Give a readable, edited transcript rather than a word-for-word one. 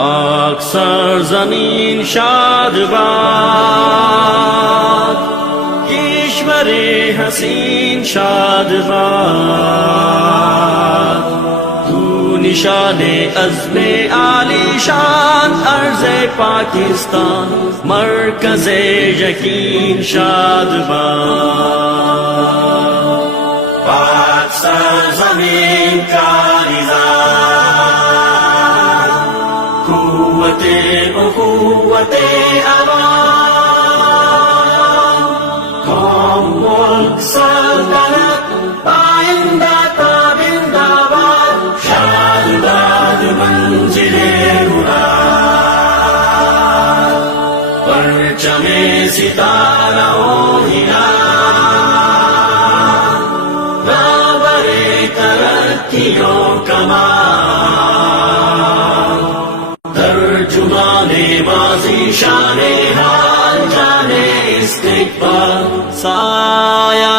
پاک سرزمین شاد باد، کشور حسین شاد باد، تو نشان عزم عالی شان ارض پاکستان، مرکز یقین شاد باد. پاک سرزمین کا قوت عوام، قوم ملک سلطنت آئندہ تابندہ باد، شاد باد منزل مراد، پرچم ستارہ و ہلال، راہبر ترقی و کمال، ترجمان ماضی شان حال جانے استقبال، سایہ